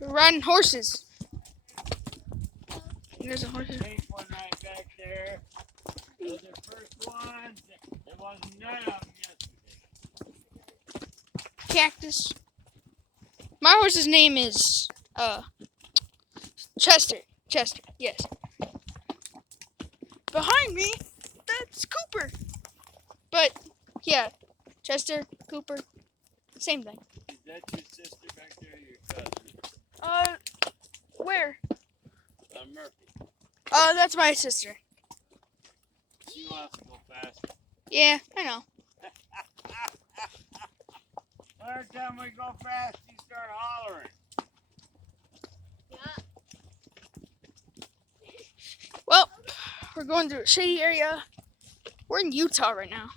We're riding horses. There's a horse. Take one right back there. Those are first ones. There wasn't none of them yesterday. Cactus. My horse's name is Chester. Chester, yes. Behind me, that's Cooper. But yeah, Chester, Cooper, same thing. Is that your sister back there or your cousin? Where? Murphy. That's my sister. She wants to go fast. Yeah, I know. Every time we go fast, you start hollering. Well, we're going through a shady area. We're in Utah right now.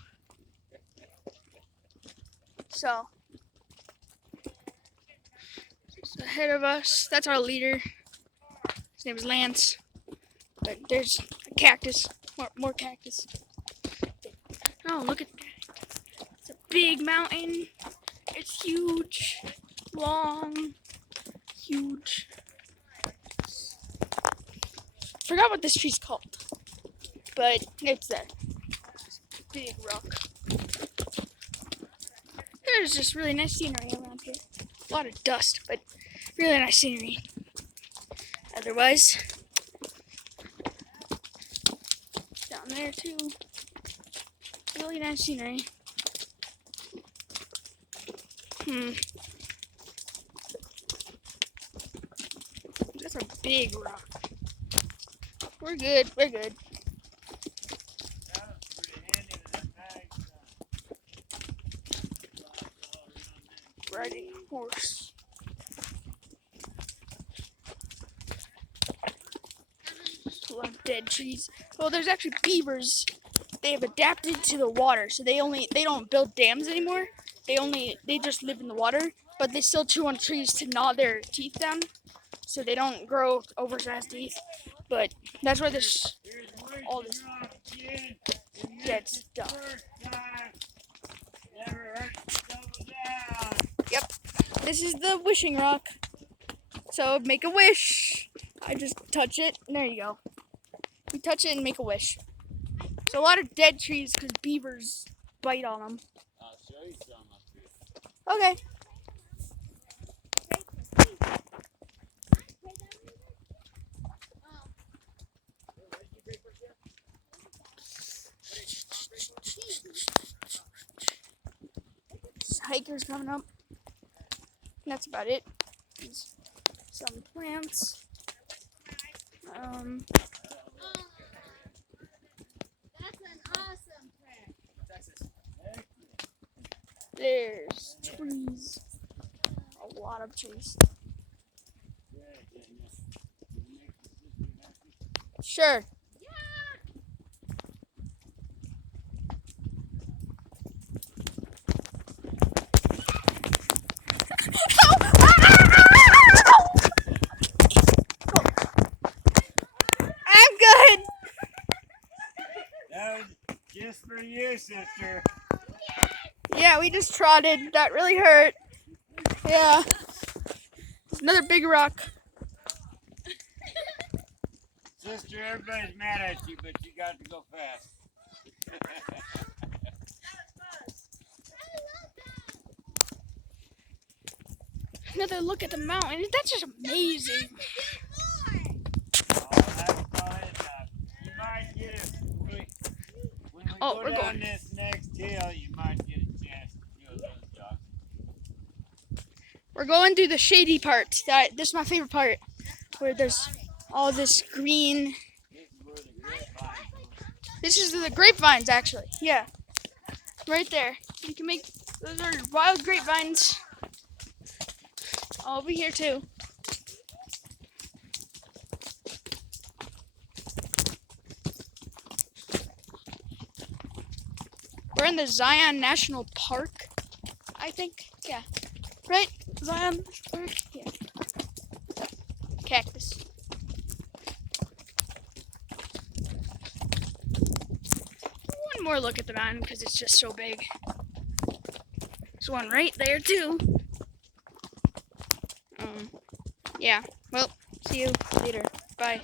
So, ahead of us, that's our leader. His name is Lance. But there's a cactus, more cactus. Oh, look at that. It's a big mountain. It's huge, long, huge. Forgot what this tree's called, but it's there. It's a big rock. There's just really nice scenery around here. A lot of dust, but really nice scenery. Otherwise, down there too. Really nice scenery. That's a big rock. We're good. We're good. That was pretty handy with that bag. Riding a horse. A lot of dead trees. Well, there's actually beavers. They have adapted to the water, so they don't build dams anymore. They just live in the water, but they still chew on trees to gnaw their teeth down, so they don't grow oversized teeth. But that's why there's all this dead stuff. Yep, this is the wishing rock. So make a wish. I just touch it, and there you go. You touch it and make a wish. So a lot of dead trees because beavers bite on them. I'll show you some up here. Okay. Hikers coming up. That's about it. There's some plants. That's an awesome plant. There's trees. A lot of trees. Sure. I'm good. That was just for you, sister. Yeah, we just trotted. That really hurt. Yeah. It's another big rock. Sister, everybody's mad at you, but you got to go fast. Another look at the mountain. That's just amazing. Oh, that's about it now. You might get it when we Oh, go we're down going. this next hill. You might get a chance to feel those dogs. We're going through the shady part. This is my favorite part, where there's all this green. This is where the grapevines are. This is the grapevines, actually. Yeah, right there. You can make those are wild grapevines. I'll be here too. We're in the Zion National Park, I think. Yeah. Right? Zion National Park? Yeah. Cactus. One more look at the mountain because it's just so big. There's one right there too. Yeah. Well, see you later. Bye.